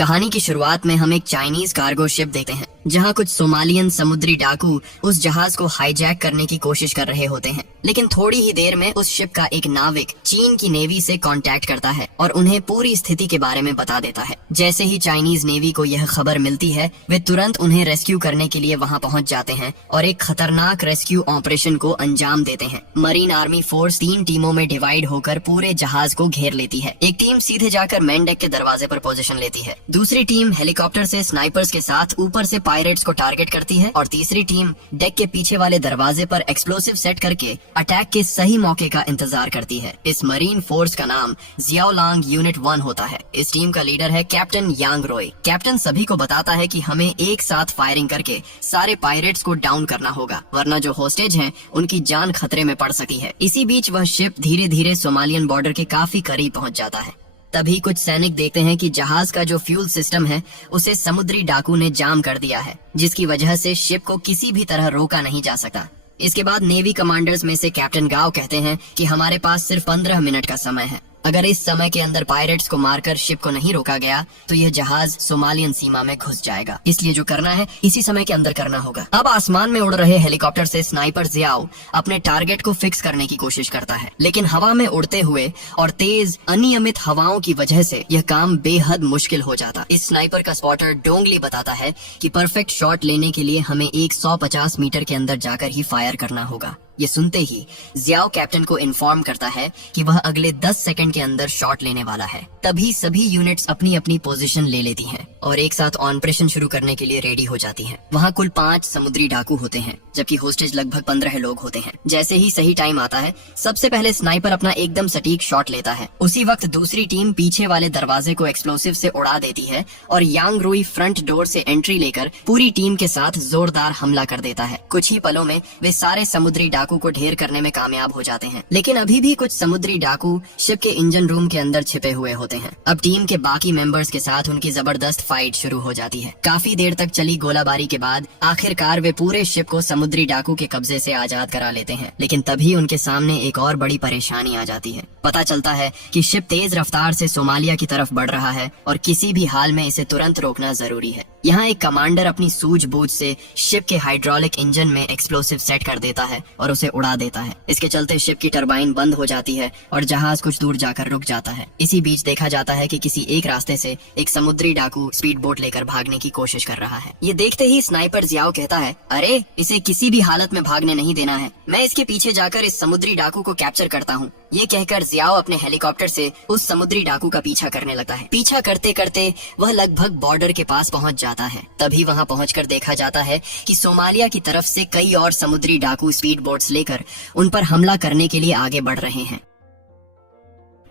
कहानी की शुरुआत में हम एक चाइनीज कार्गो शिप देखते हैं जहां कुछ सोमालियन समुद्री डाकू उस जहाज को हाईजैक करने की कोशिश कर रहे होते हैं। लेकिन थोड़ी ही देर में उस शिप का एक नाविक चीन की नेवी से कांटेक्ट करता है और उन्हें पूरी स्थिति के बारे में बता देता है। जैसे ही चाइनीज नेवी को यह खबर मिलती है, वे तुरंत उन्हें रेस्क्यू करने के लिए वहां पहुंच जाते हैं और एक खतरनाक रेस्क्यू ऑपरेशन को अंजाम देते हैं। मरीन आर्मी फोर्स 3 टीमों में डिवाइड होकर पूरे जहाज को घेर लेती है। एक टीम सीधे जाकर मेन डेक के दरवाजे पर पोजीशन लेती है, दूसरी टीम हेलीकॉप्टर से स्नाइपर्स के साथ ऊपर से पायरेट्स को टारगेट करती है और तीसरी टीम डेक के पीछे वाले दरवाजे पर एक्सप्लोसिव सेट करके अटैक के सही मौके का इंतजार करती है। इस मरीन फोर्स का नाम जियाओलांग यूनिट 1 होता है। इस टीम का लीडर है कैप्टन यांग रॉय। कैप्टन सभी को बताता है कि हमें एक साथ फायरिंग करके सारे पायरेट्स को डाउन करना होगा, वरना जो होस्टेज हैं उनकी जान खतरे में पड़ सकती है। इसी बीच वह शिप धीरे धीरे सोमालियन बॉर्डर के काफी करीब पहुंच जाता है। तभी कुछ सैनिक देखते हैं कि जहाज का जो फ्यूल सिस्टम है उसे समुद्री डाकू ने जाम कर दिया है, जिसकी वजह से शिप को किसी भी तरह रोका नहीं जा सकता। इसके बाद नेवी कमांडर्स में से कैप्टन गाओ कहते हैं कि हमारे पास सिर्फ 15 मिनट का समय है। अगर इस समय के अंदर पायरेट्स को मारकर शिप को नहीं रोका गया तो यह जहाज सोमालियन सीमा में घुस जाएगा। इसलिए जो करना है इसी समय के अंदर करना होगा। अब आसमान में उड़ रहे हेलीकॉप्टर से स्नाइपर जियाओ अपने टारगेट को फिक्स करने की कोशिश करता है, लेकिन हवा में उड़ते हुए और तेज अनियमित हवाओं की वजह से यह काम बेहद मुश्किल हो जाता। इस स्नाइपर का स्पॉटर डोंगली बताता है कि परफेक्ट शॉट लेने के लिए हमें 150 मीटर के अंदर जाकर ही फायर करना होगा। ये सुनते ही जियाओ कैप्टन को इन्फॉर्म करता है कि वह अगले 10 सेकंड के अंदर शॉट लेने वाला है। तभी सभी यूनिट्स अपनी अपनी पोजीशन ले लेती हैं और एक साथ ऑपरेशन शुरू करने के लिए रेडी हो जाती हैं। वहाँ कुल 5 समुद्री डाकू होते हैं, जबकि होस्टेज लगभग 15 लोग होते हैं। जैसे ही सही टाइम आता है, सबसे पहले स्नाइपर अपना एकदम सटीक शॉट लेता है। उसी वक्त दूसरी टीम पीछे वाले दरवाजे को एक्सप्लोसिव से उड़ा देती है और यांग रोई फ्रंट डोर से एंट्री लेकर पूरी टीम के साथ जोरदार हमला कर देता है। कुछ ही पलों में वे सारे समुद्री डाकू को ढेर करने में कामयाब हो जाते हैं, लेकिन अभी भी कुछ समुद्री डाकू शिप के इंजन रूम के अंदर छिपे हुए होते हैं। अब टीम के बाकी मेंबर्स के साथ उनकी जबरदस्त फाइट शुरू हो जाती है। काफी देर तक चली गोलाबारी के बाद आखिरकार वे पूरे शिप को समुद्री डाकू के कब्जे से आजाद करा लेते हैं। लेकिन तभी उनके सामने एक और बड़ी परेशानी आ जाती है। पता चलता है कि शिप तेज रफ्तार से सोमालिया की तरफ बढ़ रहा है और किसी भी हाल में इसे तुरंत रोकना जरूरी है। यहाँ एक कमांडर अपनी सूझबूझ से शिप के हाइड्रोलिक इंजन में एक्सप्लोसिव सेट कर देता है और उसे उड़ा देता है। इसके चलते शिप की टरबाइन बंद हो जाती है और जहाज कुछ दूर जाकर रुक जाता है। इसी बीच देखा जाता है कि किसी एक रास्ते से एक समुद्री डाकू स्पीड बोट लेकर भागने की कोशिश कर रहा है। ये देखते ही स्नाइपर जियाओ कहता है, अरे इसे किसी भी हालत में भागने नहीं देना है, मैं इसके पीछे जाकर इस समुद्री डाकू को कैप्चर करता हूँ। ये कहकर जियाओ अपने हेलीकॉप्टर से उस समुद्री डाकू का पीछा करने लगता है। पीछा करते करते वह लगभग बॉर्डर के पास पहुंच जाता है। तभी वहां पहुंचकर देखा जाता है कि सोमालिया की तरफ से कई और समुद्री डाकू स्पीड बोट्स लेकर उन पर हमला करने के लिए आगे बढ़ रहे हैं।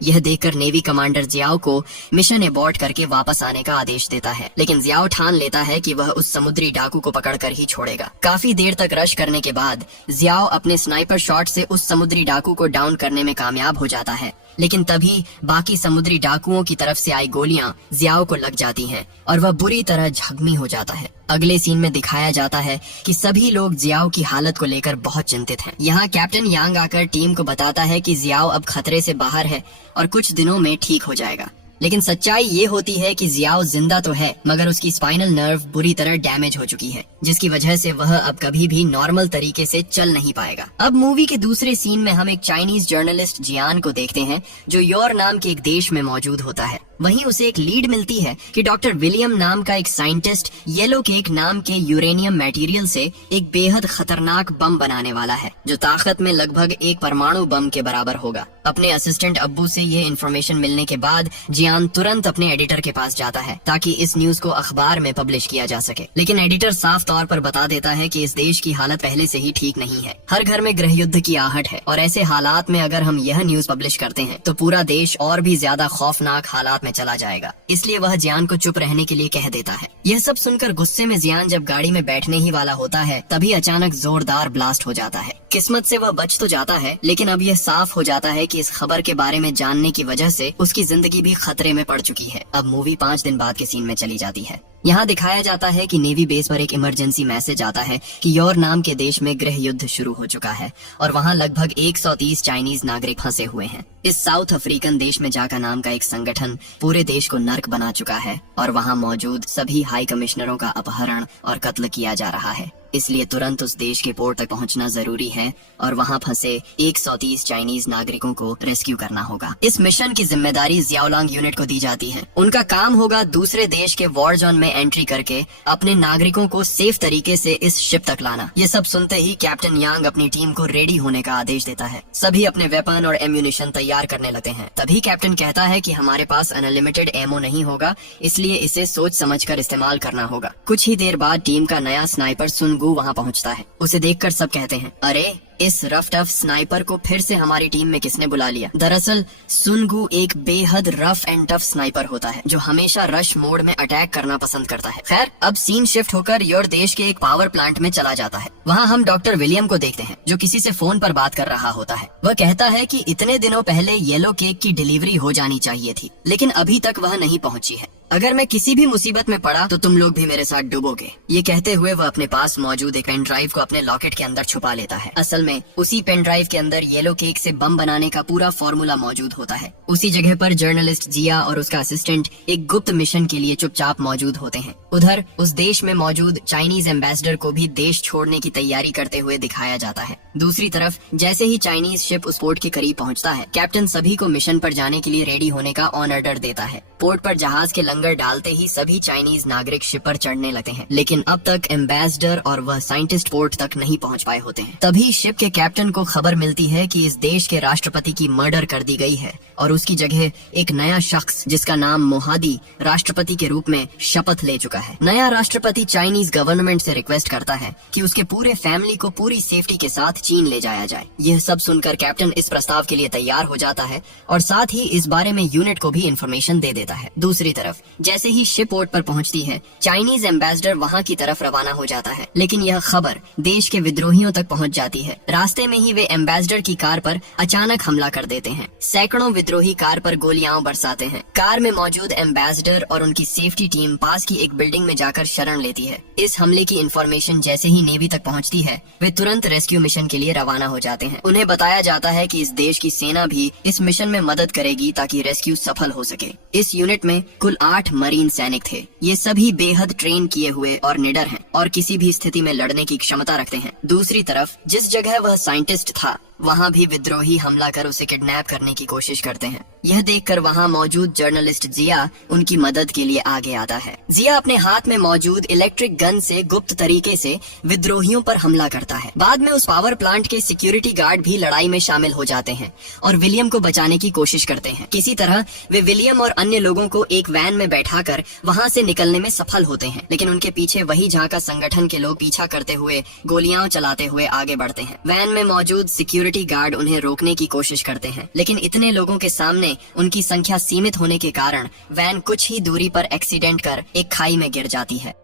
यह देखकर नेवी कमांडर जियाओ को मिशन एबॉर्ट करके वापस आने का आदेश देता है, लेकिन जियाओ ठान लेता है कि वह उस समुद्री डाकू को पकड़कर ही छोड़ेगा। काफी देर तक रश करने के बाद जियाओ अपने स्नाइपर शॉट से उस समुद्री डाकू को डाउन करने में कामयाब हो जाता है, लेकिन तभी बाकी समुद्री डाकुओं की तरफ से आई गोलियां जियाओ को लग जाती हैं और वह बुरी तरह जख्मी हो जाता है। अगले सीन में दिखाया जाता है कि सभी लोग जियाओ की हालत को लेकर बहुत चिंतित हैं। यहाँ कैप्टन यांग आकर टीम को बताता है कि जियाओ अब खतरे से बाहर है और कुछ दिनों में ठीक हो जाएगा। लेकिन सच्चाई ये होती है कि जियाओ जिंदा तो है, मगर उसकी स्पाइनल नर्व बुरी तरह डैमेज हो चुकी है, जिसकी वजह से वह अब कभी भी नॉर्मल तरीके से चल नहीं पाएगा। अब मूवी के दूसरे सीन में हम एक चाइनीज जर्नलिस्ट जियान को देखते हैं जो योर नाम के एक देश में मौजूद होता है। वहीं उसे एक लीड मिलती है कि डॉक्टर विलियम नाम का एक साइंटिस्ट येलो केक नाम के यूरेनियम मटेरियल से एक बेहद खतरनाक बम बनाने वाला है, जो ताकत में लगभग एक परमाणु बम के बराबर होगा। अपने असिस्टेंट अब्बू से ये इन्फॉर्मेशन मिलने के बाद जियान तुरंत अपने एडिटर के पास जाता है ताकि इस न्यूज को अखबार में पब्लिश किया जा सके। लेकिन एडिटर साफ तौर पर बता देता है कि इस देश की हालत पहले से ही ठीक नहीं है। हर घर में गृह युद्ध की आहट है और ऐसे हालात में अगर हम यह न्यूज पब्लिश करते हैं तो पूरा देश और भी ज्यादा खौफनाक हालात में चला जाएगा। इसलिए वह जियान को चुप रहने के लिए कह देता है। यह सब सुनकर गुस्से में जियान जब गाड़ी में बैठने ही वाला होता है, तभी अचानक जोरदार ब्लास्ट हो जाता है। किस्मत से वह बच तो जाता है, लेकिन अब यह साफ हो जाता है कि इस खबर के बारे में जानने की वजह से उसकी जिंदगी भी खतरे में पड़ चुकी है। अब मूवी 5 दिन बाद के सीन में चली जाती है। यहाँ दिखाया जाता है कि नेवी बेस पर एक इमरजेंसी मैसेज आता है कि योर नाम के देश में गृह युद्ध शुरू हो चुका है और वहाँ लगभग 130 चाइनीज नागरिक फंसे हुए हैं। इस साउथ अफ्रीकन देश में जाका नाम का एक संगठन पूरे देश को नर्क बना चुका है और वहाँ मौजूद सभी हाई कमिश्नरों का अपहरण और कत्ल किया जा रहा है। इसलिए तुरंत उस देश के पोर्ट तक पहुंचना जरूरी है और वहां फंसे 130 चाइनीज नागरिकों को रेस्क्यू करना होगा। इस मिशन की जिम्मेदारी जियाओलांग यूनिट को दी जाती है। उनका काम होगा दूसरे देश के वॉर जोन में एंट्री करके अपने नागरिकों को सेफ तरीके से इस शिप तक लाना। ये सब सुनते ही कैप्टन यांग अपनी टीम को रेडी होने का आदेश देता है। सभी अपने वेपन और एम्यूनिशन तैयार करने लगते हैं। तभी कैप्टन कहता है कि हमारे पास अनलिमिटेड एमो नहीं होगा, इसलिए इसे सोच समझकर इस्तेमाल करना होगा। कुछ ही देर बाद टीम का नया स्नाइपर सुनगू वहां पहुंचता है। उसे देखकर सब कहते हैं, अरे इस रफ टफ स्नाइपर को फिर से हमारी टीम में किसने बुला लिया। दरअसल सुनगू एक बेहद रफ एंड टफ स्नाइपर होता है जो हमेशा रश मोड में अटैक करना पसंद करता है। खैर, अब सीन शिफ्ट होकर योर देश के एक पावर प्लांट में चला जाता है। वहाँ हम डॉक्टर विलियम को देखते हैं जो किसी से फोन पर बात कर रहा होता है। वह कहता है कि इतने दिनों पहले येलो केक की डिलीवरी हो जानी चाहिए थी, लेकिन अभी तक वह नहीं पहुंची है। अगर मैं किसी भी मुसीबत में पड़ा तो तुम लोग भी मेरे साथ डूबोगे। ये कहते हुए वह अपने पास मौजूद एक पेन ड्राइव को अपने लॉकेट के अंदर छुपा लेता है। असल में उसी पेन ड्राइव के अंदर येलो केक से बम बनाने का पूरा फॉर्मूला मौजूद होता है। उसी जगह पर जर्नलिस्ट जिया और उसका असिस्टेंट एक गुप्त मिशन के लिए चुपचाप मौजूद होते हैं। उधर उस देश में मौजूद चाइनीज एम्बेसडर को भी देश छोड़ने की तैयारी करते हुए दिखाया जाता है। दूसरी तरफ जैसे ही चाइनीज शिप उस पोर्ट के करीब पहुंचता है, कैप्टन सभी को मिशन पर जाने के लिए रेडी होने का ऑन ऑर्डर देता है। पोर्ट पर जहाज के लंगर डालते ही सभी चाइनीज नागरिक शिप पर चढ़ने लगते हैं, लेकिन अब तक एम्बेसडर और वह साइंटिस्ट पोर्ट तक नहीं पहुंच पाए होते हैं। तभी शिप के कैप्टन को खबर मिलती है कि इस देश के राष्ट्रपति की मर्डर कर दी गई है और उसकी जगह एक नया शख्स जिसका नाम मोहादी राष्ट्रपति के रूप में शपथ ले चुका है। नया राष्ट्रपति चाइनीज गवर्नमेंट से रिक्वेस्ट करता है कि उसके पूरे फैमिली को पूरी सेफ्टी के साथ चीन ले जाया जाए। यह सब सुनकर कैप्टन इस प्रस्ताव के लिए तैयार हो जाता है और साथ ही इस बारे में यूनिट को भी इंफॉर्मेशन दे देता है। दूसरी तरफ जैसे ही शिप पोर्ट पर पहुंचती है, चाइनीज एम्बेसडर वहां की तरफ रवाना हो जाता है, लेकिन यह खबर देश के विद्रोहियों तक पहुंच जाती है। रास्ते में ही वे एम्बेसडर की कार पर अचानक हमला कर देते हैं। सैकड़ों विद्रोही कार पर गोलियां बरसाते हैं। कार में मौजूद एम्बेसडर और उनकी सेफ्टी टीम पास की एक बिल्डिंग में जाकर शरण लेती है। इस हमले की इंफॉर्मेशन जैसे ही नेवी तक पहुंचती है, वे तुरंत रेस्क्यू मिशन के लिए रवाना हो जाते हैं। उन्हें बताया जाता है कि इस देश की सेना भी इस मिशन में मदद करेगी ताकि रेस्क्यू सफल हो सके। इस यूनिट में कुल 8 मरीन सैनिक थे। ये सभी बेहद ट्रेन किए हुए और निडर हैं और किसी भी स्थिति में लड़ने की क्षमता रखते हैं। दूसरी तरफ जिस जगह वह साइंटिस्ट था, वहाँ भी विद्रोही हमला कर उसे किडनैप करने की कोशिश करते हैं। यह देखकर वहाँ मौजूद जर्नलिस्ट जिया उनकी मदद के लिए आगे आता है। जिया अपने हाथ में मौजूद इलेक्ट्रिक गन से गुप्त तरीके से विद्रोहियों पर हमला करता है। बाद में उस पावर प्लांट के सिक्योरिटी गार्ड भी लड़ाई में शामिल हो जाते हैं और विलियम को बचाने की कोशिश करते हैं। किसी तरह वे विलियम और अन्य लोगों को एक वैन में बैठाकर वहाँ से निकलने में सफल होते हैं, लेकिन उनके पीछे वही झाका संगठन के लोग पीछा करते हुए गोलियां चलाते हुए आगे बढ़ते हैं। वैन में मौजूद सिक्योरिटी गार्ड उन्हें रोकने की कोशिश करते हैं, लेकिन इतने लोगों के सामने उनकी संख्या सीमित होने के कारण वैन कुछ ही दूरी पर एक्सीडेंट कर एक खाई में गिर जाती है।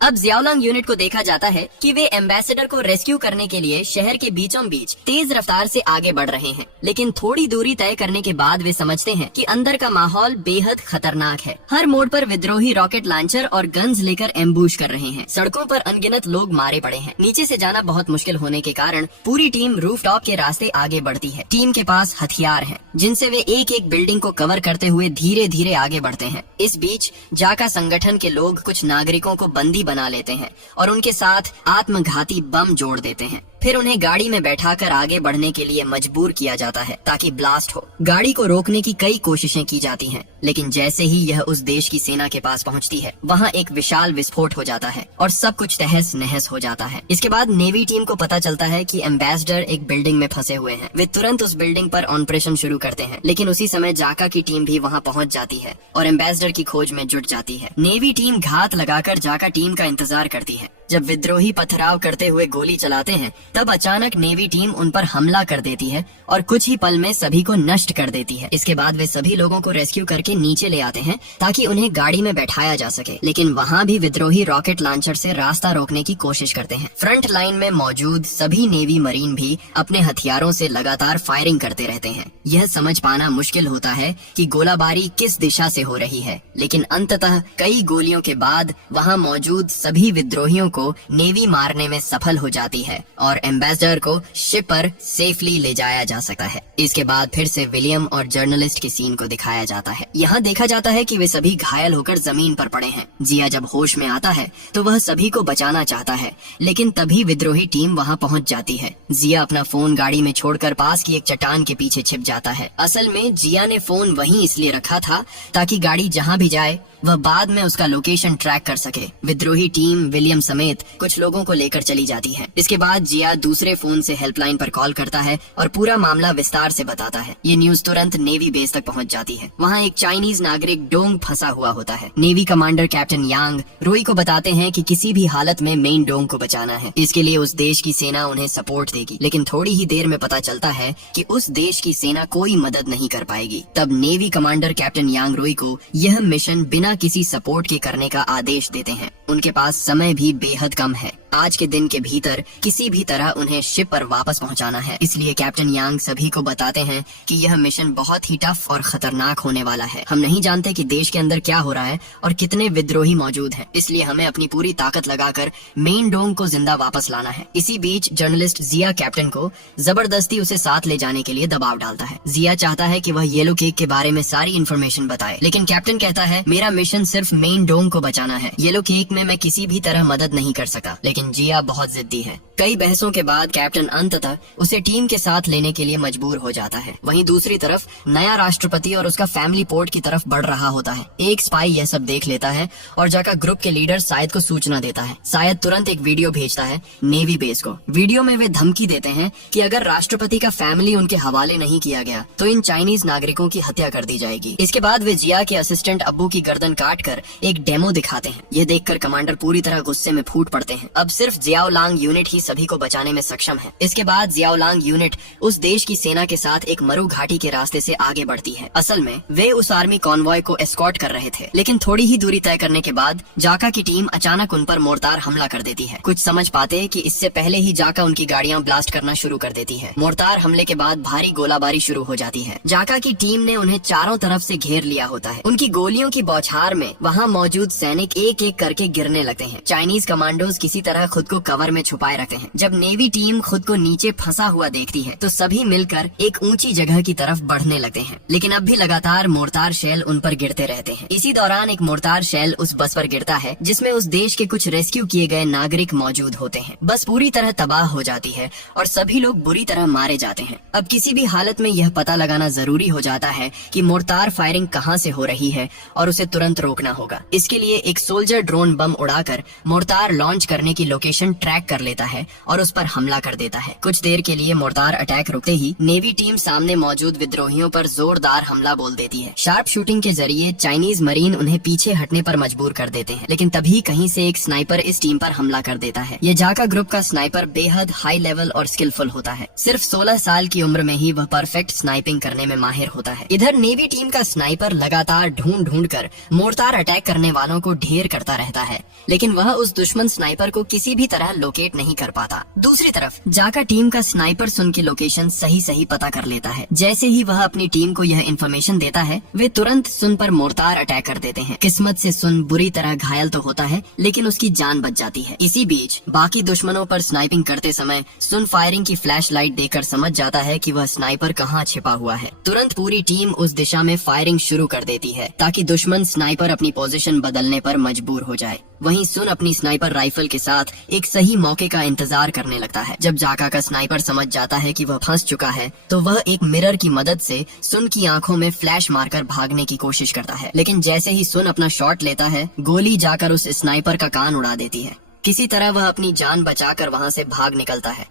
अब जियाओलांग यूनिट को देखा जाता है कि वे एम्बेसडर को रेस्क्यू करने के लिए शहर के बीचों बीच तेज रफ्तार से आगे बढ़ रहे हैं, लेकिन थोड़ी दूरी तय करने के बाद वे समझते हैं कि अंदर का माहौल बेहद खतरनाक है। हर मोड़ पर विद्रोही रॉकेट लॉन्चर और गन्स लेकर एम्बूश कर रहे हैं। सड़कों पर अनगिनत लोग मारे पड़े हैं। नीचे से जाना बहुत मुश्किल होने के कारण पूरी टीम रूफटॉप के रास्ते आगे बढ़ती है। टीम के पास हथियार हैं, जिनसे वे एक एक बिल्डिंग को कवर करते हुए धीरे धीरे आगे बढ़ते हैं। इस बीच जाका संगठन के लोग कुछ नागरिकों को बंदी बना लेते हैं और उनके साथ आत्मघाती बम जोड़ देते हैं। फिर उन्हें गाड़ी में बैठाकर आगे बढ़ने के लिए मजबूर किया जाता है ताकि ब्लास्ट हो। गाड़ी को रोकने की कई कोशिशें की जाती हैं, लेकिन जैसे ही यह उस देश की सेना के पास पहुंचती है, वहां एक विशाल विस्फोट हो जाता है और सब कुछ तहस नहस हो जाता है। इसके बाद नेवी टीम को पता चलता है कि एम्बेसडर एक बिल्डिंग में फंसे हुए हैं। वे तुरंत उस बिल्डिंग पर ऑपरेशन शुरू करते हैं, लेकिन उसी समय जाका की टीम भी वहां पहुंच जाती है और एम्बेसडर की खोज में जुट जाती है। नेवी टीम घात लगाकर जाका टीम का इंतजार करती है। जब विद्रोही पथराव करते हुए गोली चलाते हैं तब अचानक नेवी टीम उन पर हमला कर देती है और कुछ ही पल में सभी को नष्ट कर देती है। इसके बाद वे सभी लोगों को रेस्क्यू करके नीचे ले आते हैं ताकि उन्हें गाड़ी में बैठाया जा सके, लेकिन वहाँ भी विद्रोही रॉकेट लॉन्चर से रास्ता रोकने की कोशिश करते हैं। फ्रंट लाइन में मौजूद सभी नेवी मरीन भी अपने हथियारों से लगातार फायरिंग करते रहते हैं। यह समझ पाना मुश्किल होता है कि गोलाबारी किस दिशा से हो रही है, लेकिन अंततः कई गोलियों के बाद वहाँ मौजूद सभी विद्रोहियों को नेवी मारने में सफल हो जाती है और एम्बेसडर को शिप पर सेफली ले जाया जा सकता है। इसके बाद फिर से विलियम और जर्नलिस्ट के सीन को दिखाया जाता है। यहाँ देखा जाता है कि वे सभी घायल होकर जमीन पर पड़े हैं। जिया जब होश में आता है तो वह सभी को बचाना चाहता है, लेकिन तभी विद्रोही टीम वहाँ पहुँच जाती है। जिया अपना फोन गाड़ी में छोड़कर पास की एक चट्टान के पीछे छिप जाता है। असल में जिया ने फोन वहीं इसलिए रखा था ताकि गाड़ी जहाँ भी जाए वह बाद में उसका लोकेशन ट्रैक कर सके। विद्रोही टीम विलियम समेत कुछ लोगों को लेकर चली जाती है। इसके बाद जिया दूसरे फोन से हेल्पलाइन पर कॉल करता है और पूरा मामला विस्तार से बताता है। ये न्यूज तुरंत नेवी बेस तक पहुंच जाती है। वहाँ एक चाइनीज नागरिक डोंग फंसा हुआ होता है। नेवी कमांडर कैप्टन यांग रोई को बताते हैं कि किसी भी हालत में मेन डोंग को बचाना है। इसके लिए उस देश की सेना उन्हें सपोर्ट देगी, लेकिन थोड़ी ही देर में पता चलता है कि उस देश की सेना कोई मदद नहीं कर पाएगी। तब नेवी कमांडर कैप्टन यांग रोई को यह मिशन बिना किसी सपोर्ट के करने का आदेश देते हैं। उनके पास समय भी बेहद कम है। आज के दिन के भीतर किसी भी तरह उन्हें शिप पर वापस पहुंचाना है। इसलिए कैप्टन यांग सभी को बताते हैं कि यह मिशन बहुत ही टफ और खतरनाक होने वाला है। हम नहीं जानते कि देश के अंदर क्या हो रहा है और कितने विद्रोही मौजूद हैं, इसलिए हमें अपनी पूरी ताकत लगाकर मेन डोंग को जिंदा वापस लाना है। इसी बीच जर्नलिस्ट जिया कैप्टन को जबरदस्ती उसे साथ ले जाने के लिए दबाव डालता है। जिया चाहता है कि वह येलो केक के बारे में सारी इन्फॉर्मेशन बताए, लेकिन कैप्टन कहता है मेरा मिशन सिर्फ मेन डोंग को बचाना है। येलो केक में मैं किसी भी तरह मदद नहीं कर सका, लेकिन जिया बहुत जिद्दी है। कई बहसों के बाद कैप्टन अंततः उसे टीम के साथ लेने के लिए मजबूर हो जाता है। वहीं दूसरी तरफ नया राष्ट्रपति और उसका फैमिली पोर्ट की तरफ बढ़ रहा होता है। एक स्पाई यह सब देख लेता है और जाकर ग्रुप के लीडर शायद को सूचना देता है। शायद तुरंत एक वीडियो भेजता है नेवी बेस को। वीडियो में वे धमकी देते हैं कि अगर राष्ट्रपति का फैमिली उनके हवाले नहीं किया गया तो इन चाइनीज नागरिकों की हत्या कर दी जाएगी। इसके बाद वे जिया के असिस्टेंट अब्बू की गर्दन काट कर एक डेमो दिखाते हैं। यह देखकर कमांडर पूरी तरह गुस्से में फूट पड़ते हैं। अब सिर्फ जियाओलांग यूनिट ही सभी को बचाने में सक्षम है। इसके बाद जियाओलांग यूनिट उस देश की सेना के साथ एक मरु घाटी के रास्ते से आगे बढ़ती है। असल में वे उस आर्मी कॉन्वॉय को एस्कॉर्ट कर रहे थे, लेकिन थोड़ी ही दूरी तय करने के बाद जाका की टीम अचानक उन पर मोर्टार हमला कर देती है। कुछ समझ पाते कि इससे पहले ही जाका उनकी गाड़ियां ब्लास्ट करना शुरू कर देती है। मोर्टार हमले के बाद भारी गोलाबारी शुरू हो जाती है। जाका की टीम ने उन्हें चारों तरफ से घेर लिया होता है। उनकी गोलियों की बौछार में वहाँ मौजूद सैनिक एक एक करके गिरने लगते हैं। चाइनीज कमांडोज किसी तरह खुद को कवर में छुपाए रखते हैं। जब नेवी टीम खुद को नीचे फंसा हुआ देखती है तो सभी मिलकर एक ऊंची जगह की तरफ बढ़ने लगते हैं, लेकिन अब भी लगातार मोर्टार शेल उन पर गिरते रहते हैं। इसी दौरान एक मोर्टार शेल उस बस पर गिरता है जिसमें उस देश के कुछ रेस्क्यू किए गए नागरिक मौजूद होते हैं। बस पूरी तरह तबाह हो जाती है और सभी लोग बुरी तरह मारे जाते हैं। अब किसी भी हालत में यह पता लगाना जरूरी हो जाता है कि मोर्टार फायरिंग कहाँ से हो रही है और उसे तुरंत रोकना होगा। इसके लिए एक सोल्जर ड्रोन बम उड़ाकर मोर्टार लॉन्च करने की लोकेशन ट्रैक कर लेता है और उस पर हमला कर देता है। कुछ देर के लिए मोर्टार अटैक रुकते ही नेवी टीम सामने मौजूद विद्रोहियों पर जोरदार हमला बोल देती है। शार्प शूटिंग के जरिए चाइनीज मरीन उन्हें पीछे हटने पर मजबूर कर देते हैं, लेकिन तभी कहीं से एक स्नाइपर इस टीम पर हमला कर देता है। ये जाका ग्रुप का स्नाइपर बेहद हाई लेवल और स्किलफुल होता है। सिर्फ 16 साल की उम्र में ही वह परफेक्ट स्नाइपिंग करने में माहिर होता है। इधर नेवी टीम का स्नाइपर लगातार ढूंढ कर मोर्टार अटैक करने वालों को ढेर करता रहता है, लेकिन वह उस दुश्मन स्नाइपर को किसी भी तरह लोकेट नहीं कर पाता। दूसरी तरफ जाका टीम का स्नाइपर सुन के लोकेशन सही पता कर लेता है। जैसे ही वह अपनी टीम को यह इन्फॉर्मेशन देता है वे तुरंत सुन पर मोर्टार अटैक कर देते हैं। किस्मत से सुन बुरी तरह घायल तो होता है, लेकिन उसकी जान बच जाती है। इसी बीच बाकी दुश्मनों पर स्नाइपिंग करते समय सुन फायरिंग की फ्लैश लाइट देखकर समझ जाता है कि वह स्नाइपर कहाँ छिपा हुआ है। तुरंत पूरी टीम उस दिशा में फायरिंग शुरू कर देती है ताकि दुश्मन स्नाइपर अपनी पोजीशन बदलने पर मजबूर हो जाए। वहीं सुन अपनी स्नाइपर राइफल के साथ एक सही मौके का इंतजार करने लगता है। जब जाका का स्नाइपर समझ जाता है कि वह फंस चुका है तो वह एक मिरर की मदद से सुन की आंखों में फ्लैश मारकर भागने की कोशिश करता है, लेकिन जैसे ही सुन अपना शॉट लेता है गोली जाकर उस स्नाइपर का कान उड़ा देती है। किसी तरह वह अपनी जान बचाकर वहां से भाग निकलता है।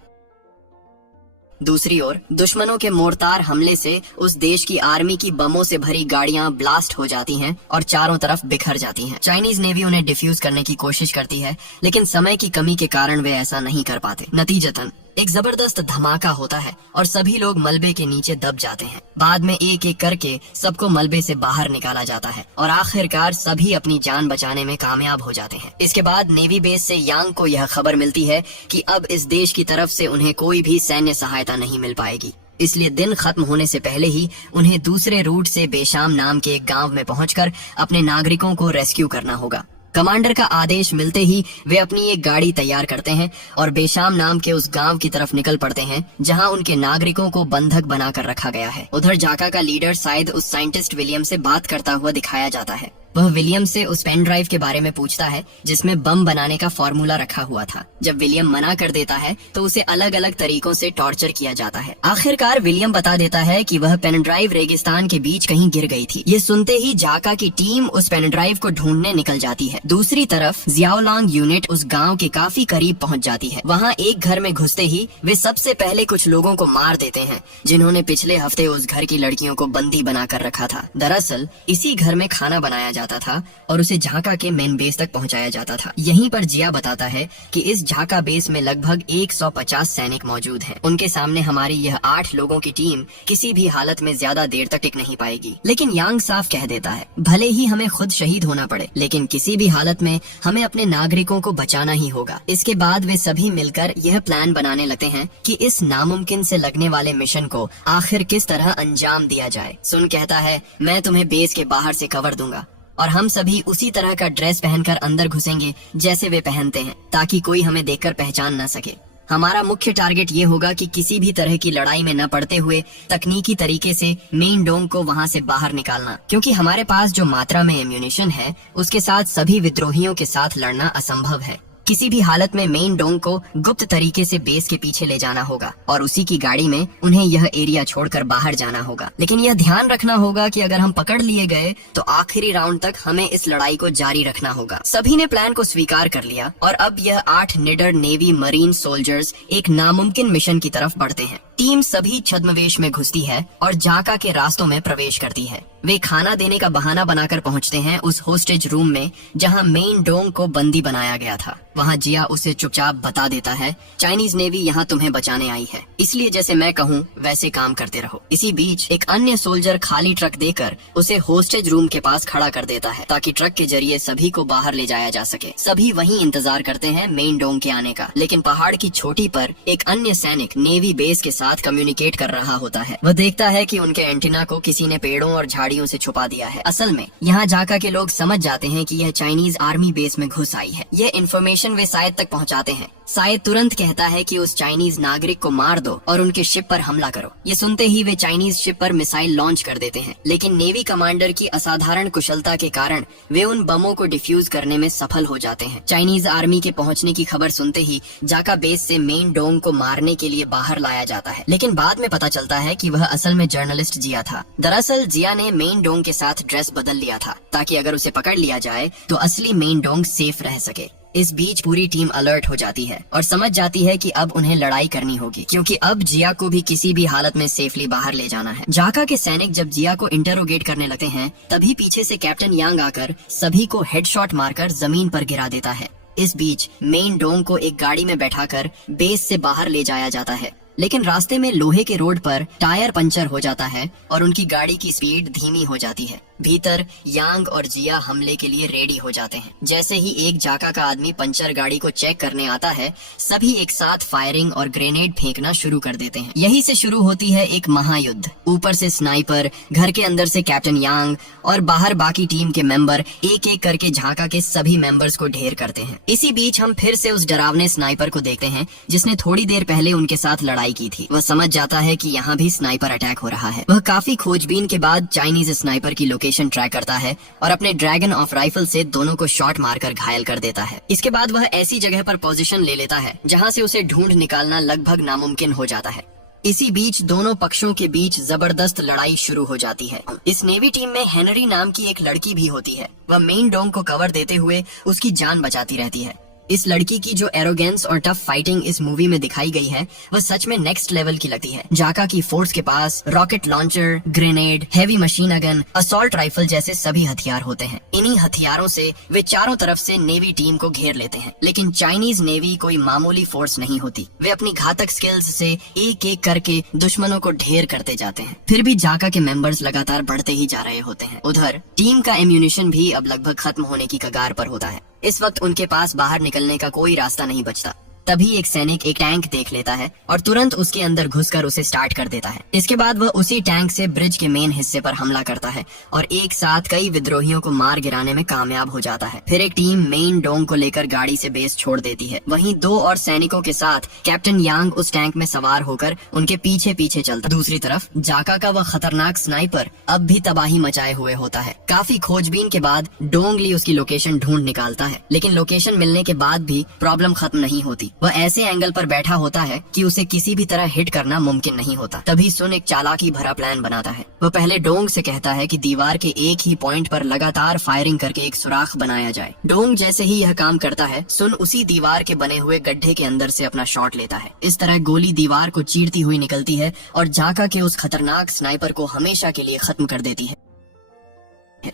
दूसरी ओर दुश्मनों के मोर्टार हमले से उस देश की आर्मी की बमों से भरी गाड़ियां ब्लास्ट हो जाती हैं और चारों तरफ बिखर जाती हैं। चाइनीज नेवी उन्हें डिफ्यूज करने की कोशिश करती है, लेकिन समय की कमी के कारण वे ऐसा नहीं कर पाते। नतीजतन एक जबरदस्त धमाका होता है और सभी लोग मलबे के नीचे दब जाते हैं। बाद में एक एक करके सबको मलबे से बाहर निकाला जाता है और आखिरकार सभी अपनी जान बचाने में कामयाब हो जाते हैं। इसके बाद नेवी बेस से यांग को यह खबर मिलती है कि अब इस देश की तरफ से उन्हें कोई भी सैन्य सहायता नहीं मिल पाएगी। इसलिए दिन खत्म होने से पहले ही उन्हें दूसरे रूट से बेशाम नाम के एक गांव में पहुंचकर अपने नागरिकों को रेस्क्यू करना होगा। कमांडर का आदेश मिलते ही वे अपनी एक गाड़ी तैयार करते हैं और बेशाम नाम के उस गांव की तरफ निकल पड़ते हैं जहां उनके नागरिकों को बंधक बनाकर रखा गया है। उधर जाका का लीडर शायद उस साइंटिस्ट विलियम से बात करता हुआ दिखाया जाता है। वह विलियम से उस पेन ड्राइव के बारे में पूछता है जिसमें बम बनाने का फॉर्मूला रखा हुआ था। जब विलियम मना कर देता है तो उसे अलग अलग तरीकों से टॉर्चर किया जाता है। आखिरकार विलियम बता देता है कि वह पेन ड्राइव रेगिस्तान के बीच कहीं गिर गई थी। ये सुनते ही जाका की टीम उस पेन ड्राइव को ढूंढने निकल जाती है। दूसरी तरफ जियाओलांग यूनिट उस गाँव के काफी करीब पहुँच जाती है। वहाँ एक घर में घुसते ही वे सबसे पहले कुछ लोगों को मार देते हैं जिन्होंने पिछले हफ्ते उस घर की लड़कियों को बंदी बनाकर रखा था। दरअसल इसी घर में खाना बनाया जाता था और उसे झाका के मेन बेस तक पहुंचाया जाता था। यहीं पर जिया बताता है कि इस झाका बेस में लगभग 150 सैनिक मौजूद हैं। उनके सामने हमारी यह 8 लोगों की टीम किसी भी हालत में ज्यादा देर तक टिक नहीं पाएगी। लेकिन यांग साफ कह देता है भले ही हमें खुद शहीद होना पड़े, लेकिन किसी भी हालत में हमें अपने नागरिकों को बचाना ही होगा। इसके बाद वे सभी मिलकर यह प्लान बनाने लगते हैं कि इस नामुमकिन से लगने वाले मिशन को आखिर किस तरह अंजाम दिया जाए। सुन कहता है मैं तुम्हें बेस के बाहर से कवर दूंगा और हम सभी उसी तरह का ड्रेस पहनकर अंदर घुसेंगे जैसे वे पहनते हैं, ताकि कोई हमें देखकर पहचान न सके। हमारा मुख्य टारगेट ये होगा कि किसी भी तरह की लड़ाई में न पड़ते हुए तकनीकी तरीके से मेन डोंग को वहाँ से बाहर निकालना, क्योंकि हमारे पास जो मात्रा में एम्यूनिशन है उसके साथ सभी विद्रोहियों के साथ लड़ना असंभव है। किसी भी हालत में मेन डोंग को गुप्त तरीके से बेस के पीछे ले जाना होगा और उसी की गाड़ी में उन्हें यह एरिया छोड़कर बाहर जाना होगा। लेकिन यह ध्यान रखना होगा कि अगर हम पकड़ लिए गए तो आखिरी राउंड तक हमें इस लड़ाई को जारी रखना होगा। सभी ने प्लान को स्वीकार कर लिया और अब यह 8 निडर नेवी मरीन सोल्जर्स एक नामुमकिन मिशन की तरफ बढ़ते हैं। टीम सभी छद्मवेश में घुसती है और जाका के रास्तों में प्रवेश करती है। वे खाना देने का बहाना बनाकर पहुंचते हैं उस होस्टेज रूम में जहां मेन डोंग को बंदी बनाया गया था। वहां जिया उसे चुपचाप बता देता है चाइनीज नेवी यहाँ तुम्हें बचाने आई है, इसलिए जैसे मैं कहूँ वैसे काम करते रहो। इसी बीच एक अन्य सोल्जर खाली ट्रक देकर उसे होस्टेज रूम के पास खड़ा कर देता है ताकि ट्रक के जरिए सभी को बाहर ले जाया जा सके। सभी वहीं इंतजार करते हैं मेन डोंग के आने का, लेकिन पहाड़ की चोटी पर एक अन्य सैनिक नेवी बेस के साथ कम्युनिकेट कर रहा होता है। वह देखता है कि उनके एंटीना को किसी ने पेड़ों और झाड़ियों से छुपा दिया है। असल में यहाँ जाका के लोग समझ जाते हैं कि यह चाइनीज आर्मी बेस में घुस आई है। यह इन्फॉर्मेशन वे शायद तक पहुँचाते हैं। शायद तुरंत कहता है कि उस चाइनीज नागरिक को मार दो और उनके शिप पर हमला करो। ये सुनते ही वे चाइनीज शिप पर मिसाइल लॉन्च कर देते हैं, लेकिन नेवी कमांडर की असाधारण कुशलता के कारण वे उन बमों को डिफ्यूज करने में सफल हो जाते हैं। चाइनीज आर्मी के पहुंचने की खबर सुनते ही जाका बेस से मेन डोंग को मारने के लिए बाहर लाया जाता है, लेकिन बाद में पता चलता है कि वह असल में जर्नलिस्ट जिया था। दरअसल जिया ने मेन डोंग के साथ ड्रेस बदल लिया था ताकि अगर उसे पकड़ लिया जाए तो असली मेन डोंग सेफ रह सके। इस बीच पूरी टीम अलर्ट हो जाती है और समझ जाती है कि अब उन्हें लड़ाई करनी होगी, क्योंकि अब जिया को भी किसी भी हालत में सेफली बाहर ले जाना है। जाका के सैनिक जब जिया को इंटरोगेट करने लगते हैं तभी पीछे से कैप्टन यांग आकर सभी को हेडशॉट मारकर जमीन पर गिरा देता है। इस बीच मेन डोंग को एक गाड़ी में बैठाकर बेस से बाहर ले जाया जाता है, लेकिन रास्ते में लोहे के रोड पर टायर पंचर हो जाता है और उनकी गाड़ी की स्पीड धीमी हो जाती है। भीतर यांग और जिया हमले के लिए रेडी हो जाते हैं। जैसे ही एक जाका का आदमी पंचर गाड़ी को चेक करने आता है, सभी एक साथ फायरिंग और ग्रेनेड फेंकना शुरू कर देते हैं। यहीं से शुरू होती है एक महायुद्ध। ऊपर से स्नाइपर, घर के अंदर से कैप्टन यांग और बाहर बाकी टीम के मेंबर एक एक करके झाका के सभी मेंबर्स को ढेर करते हैं। इसी बीच हम फिर से उस डरावने स्नाइपर को देखते हैं जिसने थोड़ी देर पहले उनके साथ लड़ाई की थी। वह समझ जाता है कि यहाँ भी स्नाइपर अटैक हो रहा है। वह काफी खोजबीन के बाद चाइनीज स्नाइपर की लोकेशन ट्रैक करता है और अपने ड्रैगन ऑफ राइफल से दोनों को शॉट मारकर घायल कर देता है। इसके बाद वह ऐसी जगह पर पोजीशन ले लेता है जहाँ से उसे ढूंढ निकालना लगभग नामुमकिन हो जाता है। इसी बीच दोनों पक्षों के बीच जबरदस्त लड़ाई शुरू हो जाती है। इस नेवी टीम में हेनरी नाम की एक लड़की भी होती है। वह मेन डोंग को कवर देते हुए उसकी जान बचाती रहती है। इस लड़की की जो एरोगेंस और टफ फाइटिंग इस मूवी में दिखाई गई है वह सच में नेक्स्ट लेवल की लगती है। जाका की फोर्स के पास rocket launcher, grenade, heavy machine gun, assault rifle जैसे सभी हथियार होते हैं। इन्हीं हथियारों से वे चारों तरफ से नेवी टीम को घेर लेते हैं। लेकिन चाइनीज नेवी कोई मामूली फोर्स नहीं होती। वे अपनी घातक स्किल्स से एक एक करके दुश्मनों को ढेर करते जाते हैं। फिर भी जाका के मेंबर्स लगातार बढ़ते ही जा रहे होते हैं। उधर टीम का एम्यूनिशन भी अब लगभग खत्म होने की कगार पर होता है। इस वक्त उनके पास बाहर निकलने का कोई रास्ता नहीं बचता। तभी एक सैनिक एक टैंक देख लेता है और तुरंत उसके अंदर घुसकर उसे स्टार्ट कर देता है। इसके बाद वह उसी टैंक से ब्रिज के मेन हिस्से पर हमला करता है और एक साथ कई विद्रोहियों को मार गिराने में कामयाब हो जाता है। फिर एक टीम मेन डोंग को लेकर गाड़ी से बेस छोड़ देती है। वहीं 2 और सैनिकों के साथ कैप्टन यांग उस टैंक में सवार होकर उनके पीछे पीछे चलता। दूसरी तरफ जाका का वह खतरनाक स्नाइपर अब भी तबाही मचाए हुए होता है। काफी खोजबीन के बाद डोंग ली उसकी लोकेशन ढूंढ निकालता है, लेकिन लोकेशन मिलने के बाद भी प्रॉब्लम खत्म नहीं होती। वह ऐसे एंगल पर बैठा होता है कि उसे किसी भी तरह हिट करना मुमकिन नहीं होता। तभी सुन एक चालाकी भरा प्लान बनाता है। वह पहले डोंग से कहता है कि दीवार के एक ही पॉइंट पर लगातार फायरिंग करके एक सुराख बनाया जाए। डोंग जैसे ही यह काम करता है, सुन उसी दीवार के बने हुए गड्ढे के अंदर से अपना शॉट लेता है। इस तरह गोली दीवार को चीरती हुई निकलती है और जाका के उस खतरनाक स्नाइपर को हमेशा के लिए खत्म कर देती है।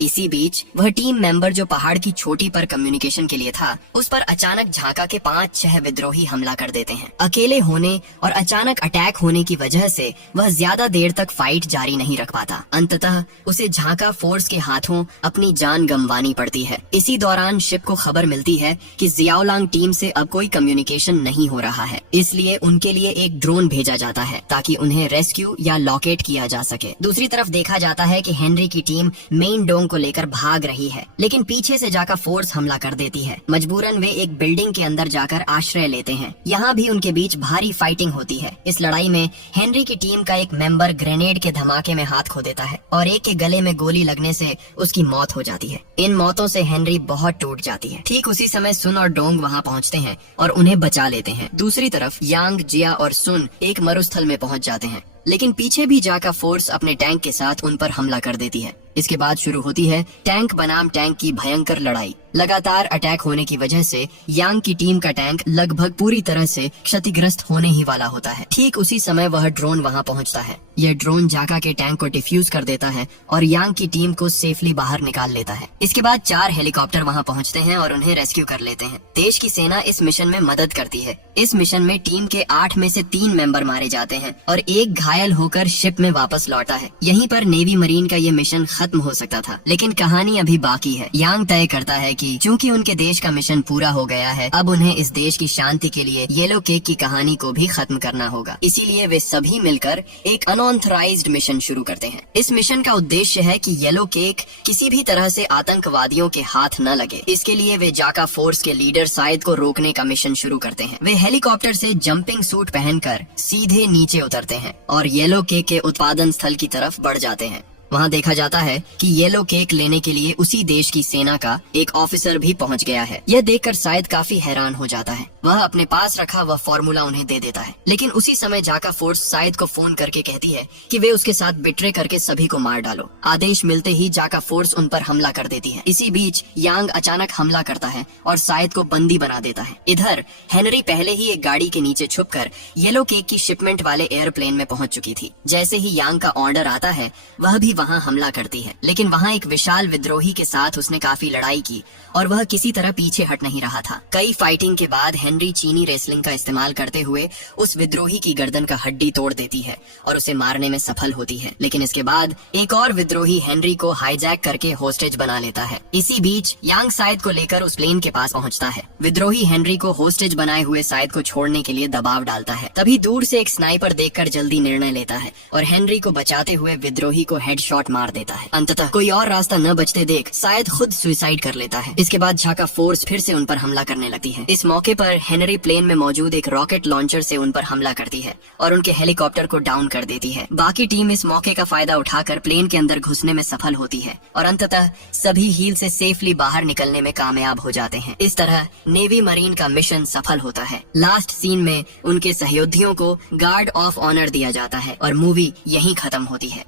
इसी बीच वह टीम मेंबर जो पहाड़ की चोटी पर कम्युनिकेशन के लिए था, उस पर अचानक झाका के 5-6 विद्रोही हमला कर देते हैं। अकेले होने और अचानक अटैक होने की वजह से वह ज्यादा देर तक फाइट जारी नहीं रख पाता। अंततः उसे झाका फोर्स के हाथों अपनी जान गंवानी पड़ती है। इसी दौरान शिप को खबर मिलती है कि जियाओलांग टीम से अब कोई कम्युनिकेशन नहीं हो रहा है, इसलिए उनके लिए एक ड्रोन भेजा जाता है ताकि उन्हें रेस्क्यू या लोकेट किया जा सके। दूसरी तरफ देखा जाता है कि हेनरी की टीम मेन को लेकर भाग रही है, लेकिन पीछे से जाकर फोर्स हमला कर देती है। मजबूरन वे एक बिल्डिंग के अंदर जाकर आश्रय लेते हैं। यहाँ भी उनके बीच भारी फाइटिंग होती है। इस लड़ाई में हेनरी की टीम का एक मेंबर ग्रेनेड के धमाके में हाथ खो देता है और एक के गले में गोली लगने से उसकी मौत हो जाती है। इन मौतों से हेनरी बहुत टूट जाती है। ठीक उसी समय सुन और डोंग वहाँ पहुँचते हैं और उन्हें बचा लेते हैं। दूसरी तरफ यांग, जिया और सुन एक मरुस्थल में पहुँच जाते हैं, लेकिन पीछे भी जाका फोर्स अपने टैंक के साथ उन पर हमला कर देती है। इसके बाद शुरू होती है टैंक बनाम टैंक की भयंकर लड़ाई। लगातार अटैक होने की वजह से यांग की टीम का टैंक लगभग पूरी तरह से क्षतिग्रस्त होने ही वाला होता है। ठीक उसी समय वह ड्रोन वहां पहुंचता है। यह ड्रोन जाका के टैंक को डिफ्यूज कर देता है और यांग की टीम को सेफली बाहर निकाल लेता है। इसके बाद 4 हेलीकॉप्टर वहां पहुंचते हैं और उन्हें रेस्क्यू कर लेते हैं। देश की सेना इस मिशन में मदद करती है। इस मिशन में टीम के 8 में से 3 मेंबर मारे जाते हैं और एक घायल होकर शिप में वापस लौटा है। यहीं पर नेवी मरीन का ये मिशन खत्म हो सकता था, लेकिन कहानी अभी बाकी है। यांग तय करता है कि चूंकि उनके देश का मिशन पूरा हो गया है, अब उन्हें इस देश की शांति के लिए येलो केक की कहानी को भी खत्म करना होगा। इसीलिए वे सभी मिलकर एक अनऑथराइज्ड मिशन शुरू करते हैं। इस मिशन का उद्देश्य है कि येलो केक किसी भी तरह से आतंकवादियों के हाथ न लगे। इसके लिए वे जाका फोर्स के लीडर साइद को रोकने का मिशन शुरू करते हैं। वे हेलीकॉप्टर से जंपिंग सूट पहनकर सीधे नीचे उतरते हैं और येलो केक के उत्पादन स्थल की तरफ बढ़ जाते हैं। वहाँ देखा जाता है कि येलो केक लेने के लिए उसी देश की सेना का एक ऑफिसर भी पहुँच गया है। यह देखकर शायद काफी हैरान हो जाता है। वह अपने पास रखा वह फॉर्मूला उन्हें दे देता है, लेकिन उसी समय जाका फोर्स शायद को फोन करके कहती है कि वे उसके साथ बिट्रे करके सभी को मार डालो। आदेश मिलते ही जाका फोर्स उन पर हमला कर देती है। इसी बीच यांग अचानक हमला करता है और शायद को बंदी बना देता है। इधर हेनरी पहले ही एक गाड़ी के नीचे छुपकर येलो केक की शिपमेंट वाले एयरप्लेन में पहुंच चुकी थी। जैसे ही यांग का ऑर्डर आता है, वह भी वहां हमला करती है, लेकिन वहां एक विशाल विद्रोही के साथ उसने काफी लड़ाई की और वह किसी तरह पीछे हट नहीं रहा था। कई फाइटिंग के बाद हेनरी चीनी रेसलिंग का इस्तेमाल करते हुए उस विद्रोही की गर्दन का हड्डी तोड़ देती है और उसे मारने में सफल होती है। लेकिन इसके बाद एक और विद्रोही हेनरी को हाईजैक करके होस्टेज बना लेता है। इसी बीच यांग शायद को लेकर उस प्लेन के पास पहुंचता है। विद्रोही हेनरी को होस्टेज बनाए हुए शायद को छोड़ने के लिए दबाव डालता है। तभी दूर से एक स्नाइपर देखकर जल्दी निर्णय लेता है और हेनरी को बचाते हुए विद्रोही को हेडशॉट मार देता है। अंततः कोई और रास्ता न बचते देख शायद खुद सुसाइड कर लेता है। इसके बाद जाका फोर्स फिर से उन पर हमला करने लगती है। इस मौके पर हेनरी प्लेन में मौजूद एक रॉकेट लॉन्चर से उन पर हमला करती है और उनके हेलीकॉप्टर को डाउन कर देती है। बाकी टीम इस मौके का फायदा उठाकर प्लेन के अंदर घुसने में सफल होती है और अंततः सभी हील से सेफली बाहर निकलने में कामयाब हो जाते हैं। इस तरह नेवी मरीन का मिशन सफल होता है। लास्ट सीन में उनके सहयोगियों को गार्ड ऑफ ऑनर दिया जाता है और मूवी यहीं खत्म होती है।